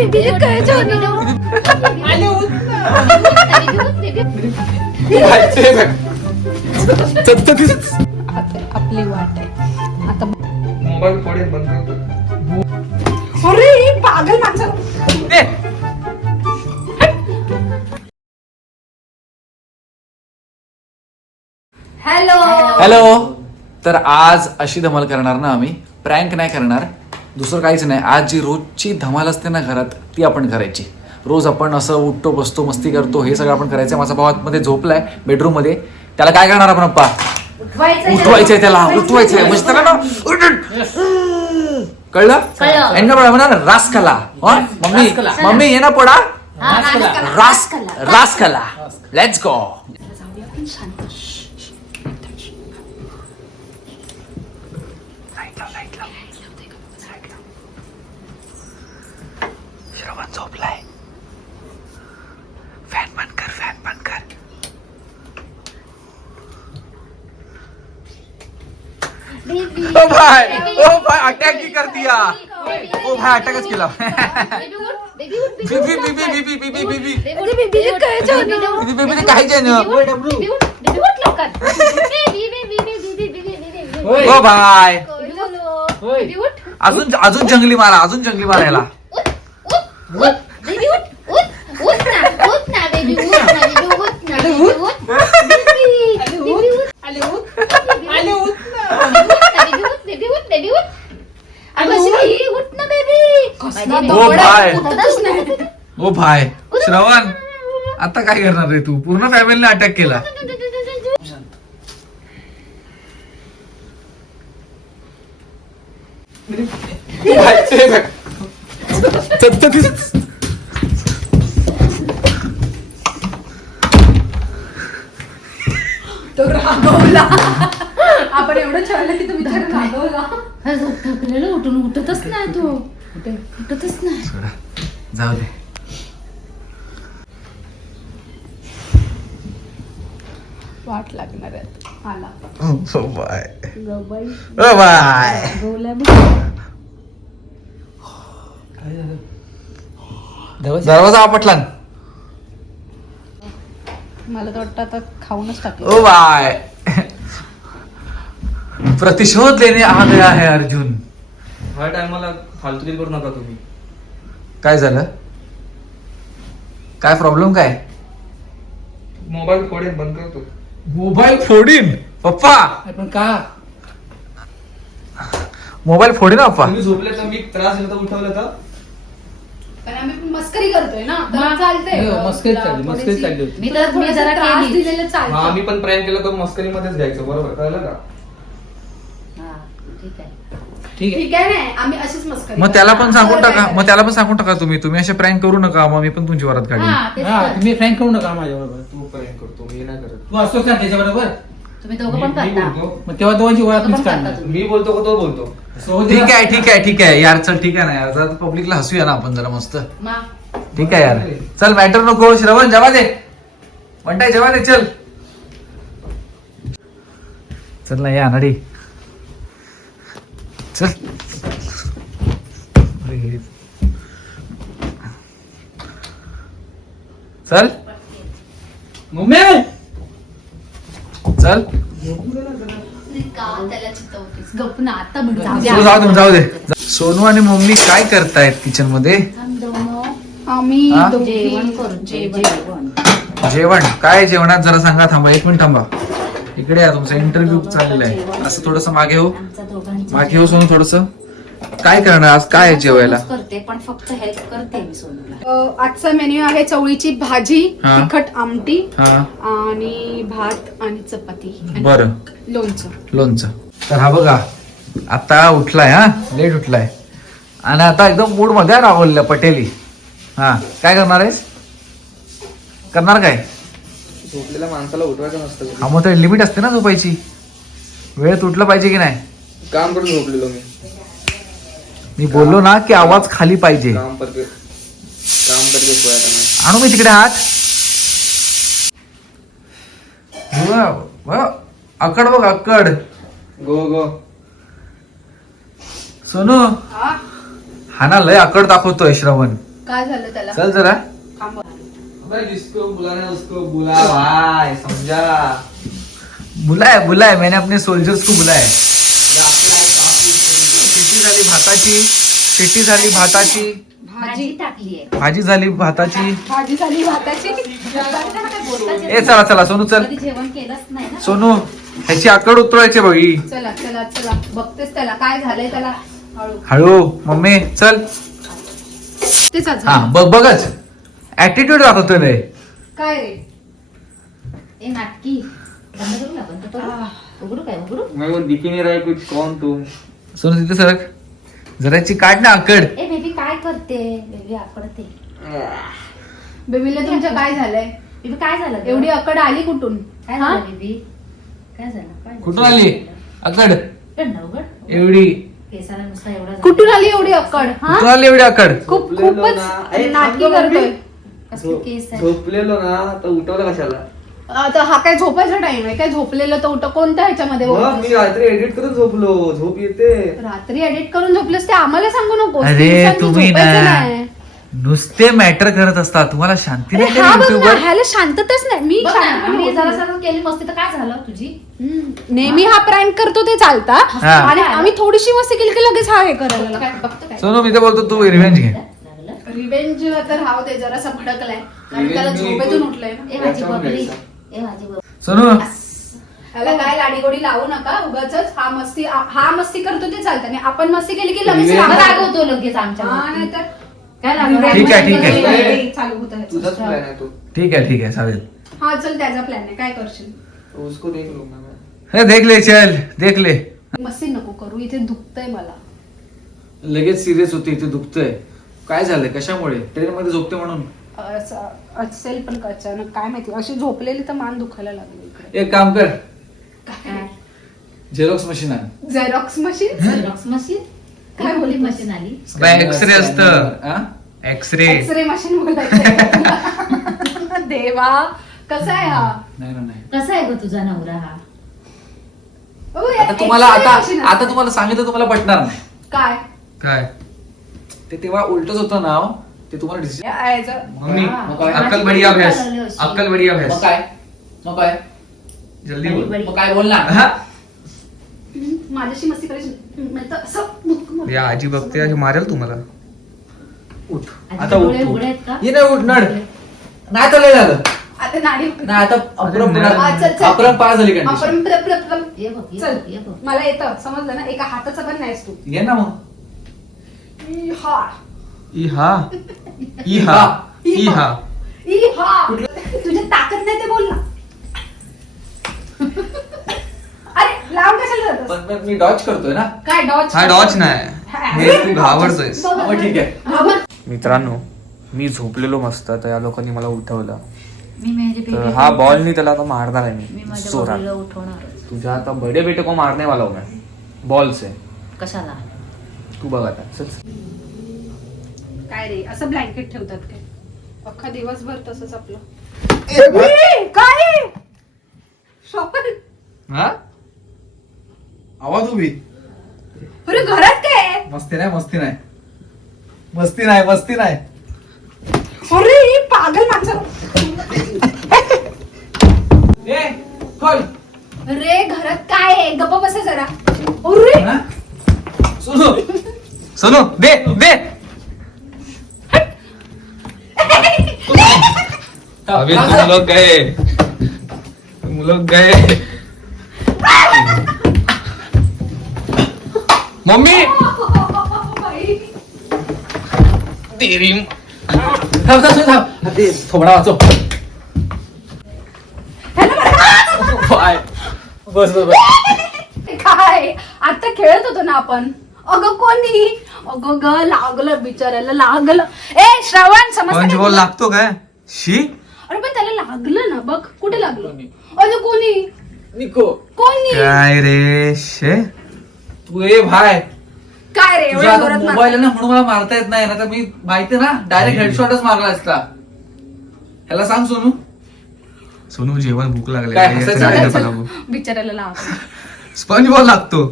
आपली वाट आहे आता. मोबाईल थोडे बंद करतो. अरे पागल माणसं. हॅलो. तर आज अशी धमाल करणार ना आम्ही, प्रँक नाही करणार, दुसरं काहीच नाही. आज जी रोजची धमाल असते ना घरात ती आपण करायची. रोज आपण असं उठतो बसतो मस्ती करतो हे सगळं आपण करायचं. माझा भाव आतमध्ये झोपलाय बेडरूम मध्ये, त्याला काय करणार आपण अप्पा? उठवायचंय त्याला, उठवायचंय म्हणजे त्याला ना कळलं म्हणा ना रासकला. मम्मी ये ना पडा रासकला. Let's go. श्रवण झोपलाय. फॅन बंद कर, फॅन बंद कर. ओ भाई अटॅक की कर दिया. ओ भाई अटॅकच केला. बेबी काय ओ भाई अजून जंगली मारा, अजून जंगली मारायला. ओ भाई श्रवण आता काय करणार रे तू? पूर्ण फॅमिलीने अटॅक केला. तो रागवला. आपण एवढं छळलं की तुम्ही रागवला. उठून उठतच नाही तो, उठतच नाही. जाऊ दे. वाट लागणार आहे आला. दरवाजा आपटला. मला तर वाटतं आता खाऊनच टाकलं. ओ बाय प्रतिशोध लेने आ गया है अर्जुन. ह्या टायमाला फालतुगिरी करू नका तुम्ही. काय झालं? काय प्रॉब्लेम काय? मोबाईल थोडे बंद करतो. मोबाईल फोडीन पप्पा. पण का मोबाईल फोडीन पप्पा. तुम्ही झोपले तर मी त्रास दिला तर उठवलं तर. पण आम्ही पण मस्करी करतोय ना, तर चालतंय. मस्करी चालली होती. मी जरा त्रास केली. दिलेलं हा चालतं. आम्ही पण प्रँक केलं तर मस्करीमध्येच घ्यायचं. बरोबर कळलं का? हा, ठीक आहे. ठीक आहे. ठीक आहे ना, आम्ही अशीच मस्करी मग त्याला पण करतो. सांगून असं टाका, काय मग त्याला पण सांगून टाका तुम्ही असे प्रँक करू नका, मग मी पण तुमची वरात काढीन. हा, तेच हा तर. तुम्ही फ्रँक करू नका माझ्याबरोबर. तू प्रँक करतो, मी नाही करत. तू असतोस ना त्याच्याबरोबर. तुम्ही दोघं पण मी करता. बोलतो. मग तेव्हा दोघांची ओळख दोघं मीच पण करता काढणार. तुम्ही. मी बोलतो का तो बोलतो? ठीक आहे यार, चल ठीक आहे ना यार, जरा पब्लिकला हसूया ना आपण जरा मस्त. मा, ठीक आहे यार, चल मॅटर नको. श्रवण जेवा दे, म्हणताय जेवा दे. चल चल ना या नाडी, चल. चल मम्मी चल. गप ना आता म्हणून जाऊ दे. सोनू आणि मम्मी काय करतायत किचन मध्ये? आम्ही हा? दोघी जेवण करू. जेवण काय? जेवणात जरा सांगा. थांबा एक मिनिट थांबा. इकडे या, तुमचा इंटरव्ह्यू चाललेला आहे. असं थोडस मागे हो, आमचा दोघांचा मागे हो सोनू थोडस. काय करणार आज? काय आहे जेवायला? करते पण फक्त हेल्प करते मी सोनूला. आजचा मेन्यू आहे चवळीची भाजी, हा. तिखट आमटी हा आणि भात आणि चपाती आणि बरं, लोणचं. तर हा बघा आता उठलाय, हा लेट उठलाय आणि आता एकदम मूड मध्ये राहुल पटेली. हा काय करणार आहेस? करणार काय? झोपलेल्या माणसाला उठवायचं नसतं. हा मग तर लिमिट असते ना झोपायची. वेळेत उठलं पाहिजे की नाही? काम करून झोपलेलो मी बोललो ना की आवाज खाली पाहिजे. काम करते झोपायला. आणू मी तिकडे हात. अकड बघ अक्कड. गो सोनू हा ना लय अकड दाखवतोय श्रवण. काय झालं त्याला चल जरा. थांबा. अबे जिसको बुलाना है उसको बुला भाई, समझा. बुलाय मैंने अपने सोल्जर्स को बुलाय. शिट्टी झाली भाताची, शिट्टी झाली भाताची, भाजी टाकली भाजी झाली भाताची. भाजी झाली भाताची. आहे ए चला चला सोनू चल. कधी जेवण केलंच नाही ना. सोनू ह्याची आकड उतरवायची बघी. चला चला चला बघतेस त्याला काय झालंय त्याला. हळू हळू मम्मी चल. तेच हा बघच ऍटिट्यूड दाखवतोय रे. काय रे ए नाटकी बंद करू ना, बंद करू. उघडू काय उघडू. मैं वो दिख ही नहीं रहा है कुछ. कौन तुम? सोनू तिथे सरक जराची काढ ना आकड. ए बेबी काय करते. बेबी आकडते. बेबीला तुमच्या काय झालंय. बेबी काय झालं ग? एवढी अकड आली कुठून. काय हा? झालं बेबी. काय झालं काय झालं? कुठून आली आकड उघड ना, उघड. एवढी. केसाला नुसता एवढा झाला. कुठून आली एवढी अक्कड हा कुठून आली एवढी आकड. खूप झोपलेलो खूपच ना. अरे नाटकी थांब ना करतोय. मम्मी. कसली केस आहे. झोपलेलो ना तर उठवलं कशाला. आता हा काय झोपायचा टाइम आहे काय. झोपलेलं तर उठ कोणत्या ह्याच्यामध्ये मग बोलतोस? मी रात्री एडिट करून झोपलो. झोप येते. रात्री एडिट करून झोपलेस ते आम्हाला सांगू नको. अरे तुम्ही ना नुसते मॅटर करत असता. तुम्हाला शांती नाही का युट्यूबवर. ह्याला शांतताच नाही. मी बघ ना, शांत आम्ही नाही. जरा जरा केली मस्ती तर काय झालं तुझी. नेहमी हा प्रँक करतो ते चालता. हा. आणि आम्ही थोडीशी मस्ती केली की लगेच हा हे करायला लागला. काय बघतो काय. सोनू मी तर बोलतो तू रिव्हेंज घे. लागलं? रिवेंज तर राहू दे जरासा भडकलाय कारण त्याला Revenge मी झोपेतून तो- उठलंय. ए माझी बबली. ए माझी बबली. सोनू त्याला काय लाडीगोडी लावू नका उगाच. हा मस्ती करतो ते चालतं. आणि आपण मस्ती केली की लगेच Revenge- राग रागवतो लगेच आमच्या हा वरती. नाहीतर काय लागलं. ठीक आहे, ठीक आहे. Revenge चालू होतं तुझाच ह्याचं. प्लॅन आहे तो. ठीक आहे चालेल. हा चल त्याचा प्लॅन आहे काय करशील. तो उसको देख लूंगा मैं. हे देख ले चल देख ले. मस्ती नको करू इथे दुखतंय मला. लगेच सिरियस होते इथे दुखतंय. काय झालंय कशामुळे. ट्रेन मध्ये झोपते म्हणून. असेल पण अचानक काय माहिती अशी झोपलेली तर मान दुखायला लागली इकडे. एक काम कर काय झेरॉक्स मशीन आण. Xerox machine. Xerox machine. काय बोली मशीन आली. एक्सरे असतं. एक्सरे. एक्सरे मशीन बोलायचं. देवा कसा आहे हा. नाही ना नाही. कसा आहे ग तुझा नवरा हा. बाबू, आता तुम्हाला X-ray आता machine आता असतं. तुम्हाला सांगितलं तुम्हाला पटणार नाही. काय काय ते तेव्हा उलटच होतं नाव. ते तुम्हाला डिसिजन. याचं- मम्मी हा. अक्कल बढिया भैंस. माझी अशी. अक्कल बढिया भैंस. मग काय मग काय जल्दी बोल. बडी- मग काय बोल ना. हा? माझ्याशी मस्ती करायची नाही तर असं या आजी बघते आणि मारेल तुम्हाला. उठ आधी आता डोळे उठ उघडे तू. आहेत का? ये नाही उठ नड. नाही तर लय झालं. आता नाडी नाही आता अप्रम अरे, हा, चल, चल. अप्रम पास झाली कंडिशन. आपण ये बघ ये चल बघ, ये बघ. मला येतं समजलं ना. एका हाताचा पण नाहीस तू. ये ना मग. हा इहा इहा इहा. तुझ्या ताकद नाही ते बोल ना. अरे लांब कशाला जातोस? पण मी डॉच करतोय ना. काय डॉच. हा डॉच नाही हे तू घाबरतोयस. मग ठीक आहे. घाबर. मित्रांनो मी झोपलेलो मस्त तर या लोकांनी मला उठवलं. मी माझी तर baby हा को- बॉलनी त्याला आता मारणार आहे मी मी माझ्या जोरात. बबलीला उठवणारच. तुझ्या आता बडे बेटे को मारने वाला हूं मैं. बॉल से. कशाला. तू बघ आता चल. काय रे असं ब्लँकेट ठेवतात काय अख्खा दिवसभर तसंच आपलं. काय शॉपर. हा आवाज उभी. अरे घरात काय आहे? मस्ती नाही मस्ती नाही मस्ती नाही मस्ती नाही. अरे ही पागल माणसं. ए खोल. अरे घरात काय आहे गप्पा बसा जरा. अरे हा? सोनू सुनो दे दे. अभी तुम लोग गए. तुम लोग गए. मम्मी तेरी थांब थांब थांब. ते थोडा वाचव. पाय. बस बस बस. काय आता खेळत होतो ना आपण. अगं कोणी अगं ग लागलं बिचारायला लागलं. ए श्रावण समजतं का तुला? लागतो काय शी. अरे पण त्याला लागलं ना बघ कुठे लागलं. अरे कोणी निको कोणी काय रे शे. तू ए भाय. काय रे तुझा एवढ्या आता जोरात मोबाईल आहे ना म्हणून मला मारता येत नाही ना तर मी माहिती ना डायरेक्ट हेडशॉटच मारला असता. ह्याला सांग सोनू. सोनू जेवण भूक लागली काय हसायचं नाही. बिचारायला लागलं. स्पंज बॉल लागतो.